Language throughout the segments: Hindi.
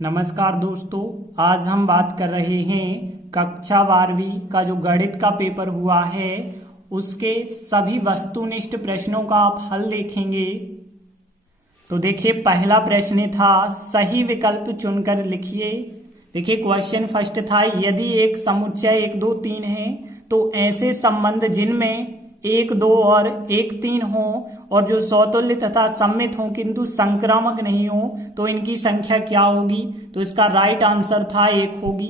नमस्कार दोस्तों, आज हम बात कर रहे हैं कक्षा 12वीं का जो गणित का पेपर हुआ है उसके सभी वस्तुनिष्ठ प्रश्नों का आप हल देखेंगे। तो देखिए, पहला प्रश्न था सही विकल्प चुनकर लिखिए। देखिए, क्वेश्चन फर्स्ट था यदि एक समुच्चय 1 2 3 है तो ऐसे संबंध जिनमें 1 2 और 1 3 हो और जो समतुल्य तथा सममित हो किंतु संक्रामक नहीं हो तो इनकी संख्या क्या होगी। तो इसका राइट आंसर था 1 होगी।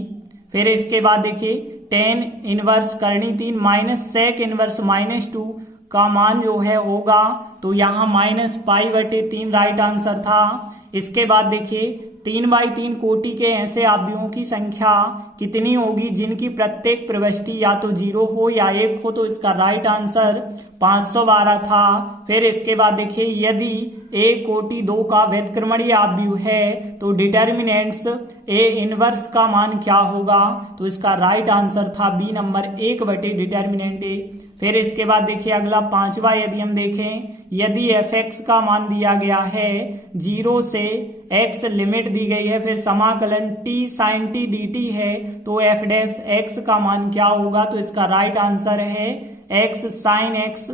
फिर इसके बाद देखिए tan इनवर्स करनी 3 माइनस sec इनवर्स -2 का मान जो है होगा तो यहाँ -π/3 राइट आंसर था। इसके बाद देखिए 3/3 कोटि के ऐसे अवयवों की संख्या कितनी होगी जिनकी प्रत्येक प्रविष्टि या तो 0 हो या 1 हो। तो इसका राइट आंसर 512 था। फिर इसके बाद देखिए यदि a कोटि 2 का व्युत्क्रमणीय अवयव है तो डिटर्मिनेंट्स a इनवर्स का मान क्या होगा। तो इसका राइट आंसर था बी नंबर 1/डिटर्मिनेंट a। फिर इसके बाद देखिए अगला पांचवा, यदि हम देखें यदि fx का मान दिया गया है 0 से x लिमिट दी गई है, फिर समाकलन t sin t dt है तो f डैश x का मान क्या होगा। तो इसका राइट आंसर है x sin x।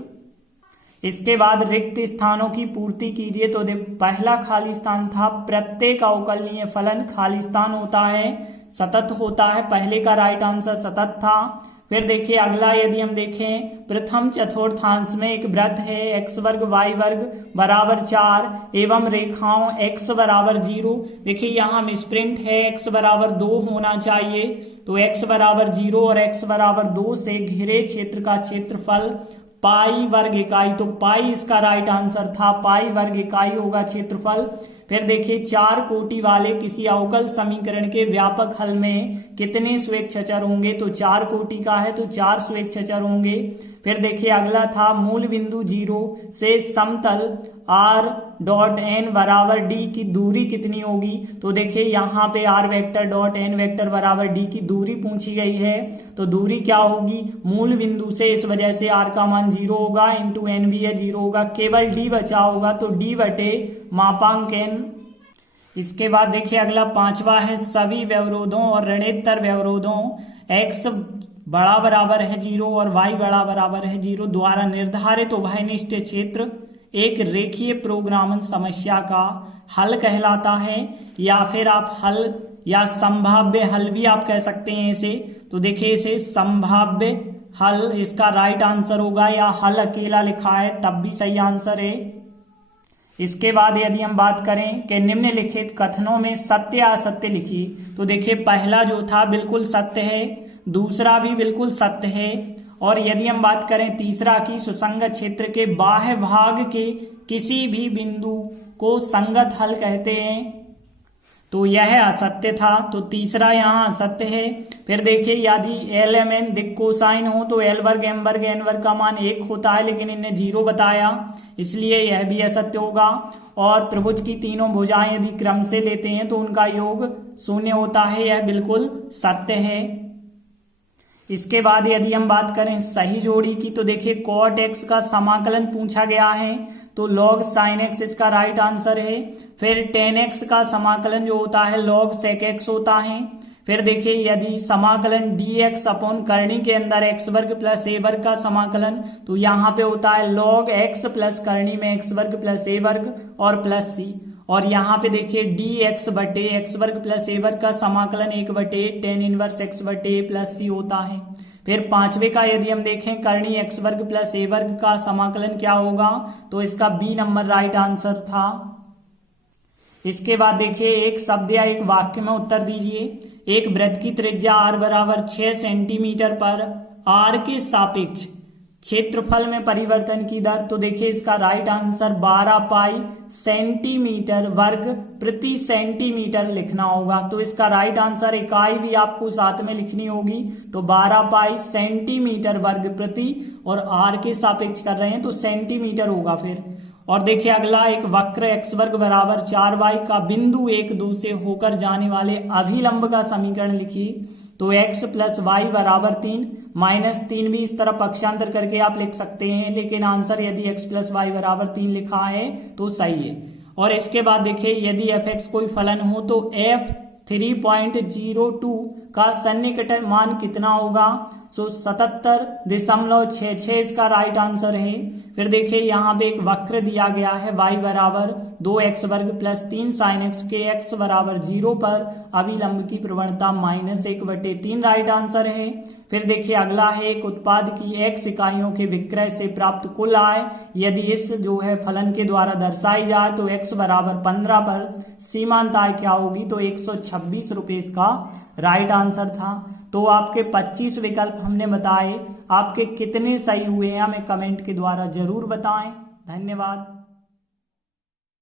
इसके बाद रिक्त स्थानों की पूर्ति कीजिए। तो पहला खाली स्थान था प्रत्येक अवकलनीय फलन खाली स्थान होता है, सतत होता है। पहले का राइट आंसर सतत था। फिर देखिए अगला, यदि हम देखें प्रथम चतुर्थांश में एक वृत्त है x वर्ग y वर्ग बराबर 4 एवं रेखाओं x बराबर 0। देखिए यहाँ मिसप्रिंट है, x बराबर 2 होना चाहिए। तो x बराबर 0 और x बराबर 2 से घिरे क्षेत्र का क्षेत्रफल पाई वर्ग इकाई। तो पाई इसका राइट आंसर था, पाई वर्ग इकाई होगा क्षेत्रफल। फिर देखिए 4 कोटि वाले किसी अवकल समीकरण के व्यापक हल में कितने स्वेच्छाचार होंगे। तो 4 कोटि का है तो 4 स्वेच्छाचार होंगे। फिर देखिए अगला था मूल बिंदु 0 से समतल r डॉट n बराबर d की दूरी कितनी होगी। तो देखिए यहाँ पे r vector dot n vector बराबर d की दूरी पूछी गई है। तो दूरी क्या होगी मूल बिंदु से, इस वजह से r का मान 0 होगा, इंटू n भी है 0 होगा, केवल d बचा होगा तो d बटे मापांक n। इसके बाद देखिए अगला पांचवा है सभी व्यवरोधों और ऋणोत्तर व्यवरोधों x बड़ा बराबर है 0 और y बड़ा बराबर है 0 द्वारा निर्धारित उभयनिष्ठ क्षेत्र एक रेखीय प्रोग्रामन समस्या का हल कहलाता है, या फिर आप हल या संभाव्य हल भी आप कह सकते हैं इसे। तो देखिए इसे संभाव्य हल इसका राइट आंसर होगा, या हल अकेला लिखा है तब भी सही आंसर है। इसके बाद यदि हम बात करें कि निम्नलिखित कथनों में सत्य या असत्य लिखिए। तो देखिए पहला जो था बिल्कुल सत्य है, दूसरा भी बिल्कुल सत्य है, और यदि हम बात करें तीसरा की सुसंगत क्षेत्र के बाह्य भाग के किसी भी बिंदु को संगत हल कहते हैं, तो यह असत्य था। तो तीसरा यहाँ असत्य है। फिर देखिए यदि एल एम एन दिक् कोसाइन हो तो एल वर्ग एम वर्ग एन वर्ग का मान 1 होता है, लेकिन इन्हें 0 बताया इसलिए यह भी असत्य होगा। और त्रिभुज की तीनों भुजाएं यदि क्रम से लेते हैं तो उनका योग 0 होता है, यह बिल्कुल सत्य है। इसके बाद यदि हम बात करें सही जोड़ी की, तो देखिए cot x का समाकलन पूछा गया है तो log sin x इसका राइट आंसर है। फिर tan x का समाकलन जो होता है log sec x होता है। फिर देखिए यदि समाकलन dx अपॉन करनी के अंदर x वर्ग प्लस a वर्ग का समाकलन, तो यहाँ पे होता है log x प्लस करनी में x वर्ग प्लस a वर्ग और प्लस c। और यहाँ पे देखिए dx बटे x वर्ग प्लस a वर्ग का समाकलन 1/, tan इनवर्स x बटे a प्लस c होता है। फिर पांचवे का यदि हम देखें करनी x वर्ग प्लस a वर्ग का समाकलन क्या होगा, तो इसका बी नंबर राइट आंसर था। इसके बाद देखिए एक शब्द या एक वाक्य में उत्तर दीजिए। एक वृत्त की त्रिज्या r बराबर 6 सेंटीमीटर पर r के सापेक्ष क्षेत्रफल में परिवर्तन की दर। तो देखिए इसका राइट आंसर 12 पाई सेंटीमीटर वर्ग प्रति सेंटीमीटर लिखना होगा। तो इसका राइट आंसर इकाई भी आपको साथ में लिखनी होगी। तो 12 पाई सेंटीमीटर वर्ग प्रति, और आर के सापेक्ष कर रहे हैं तो सेंटीमीटर होगा फिर। और देखिए अगला एक वक्र x वर्ग बराबर 4y का बिंदु 1 2 से होकर जाने वाले अभिलंब का समीकरण लिखिए। तो x प्लस वाई बराबर 3 -3 भी इस तरफ पक्षांतर करके आप लिख सकते हैं, लेकिन आंसर यदि x प्लस वाई बराबर 3 लिखा है तो सही है। और इसके बाद देखिए यदि f(x) कोई फलन हो तो f 3.02 का सन्निकटन मान कितना होगा। 77.66 इसका राइट आंसर है। फिर देखिए यहाँ पे एक वक्र दिया गया है y बराबर 2x वर्ग प्लस 3 sin x के x बराबर 0 पर अभिलंब की प्रवणता -1/3 राइट आंसर है। फिर देखिए अगला है एक उत्पाद की x इकाइयों के विक्रय से प्राप्त कुल आय यदि इस जो है फलन के द्वारा दर्शाई जाए तो x बराबर 15 पर सीमांत आय क्या होगी, तो 126 रुपए इसका राइट आंसर था। तो आपके 25 विकल्प हमने बताए, आपके कितने सही हुए हैं हमें कमेंट के द्वारा जरूर बताएं। धन्यवाद।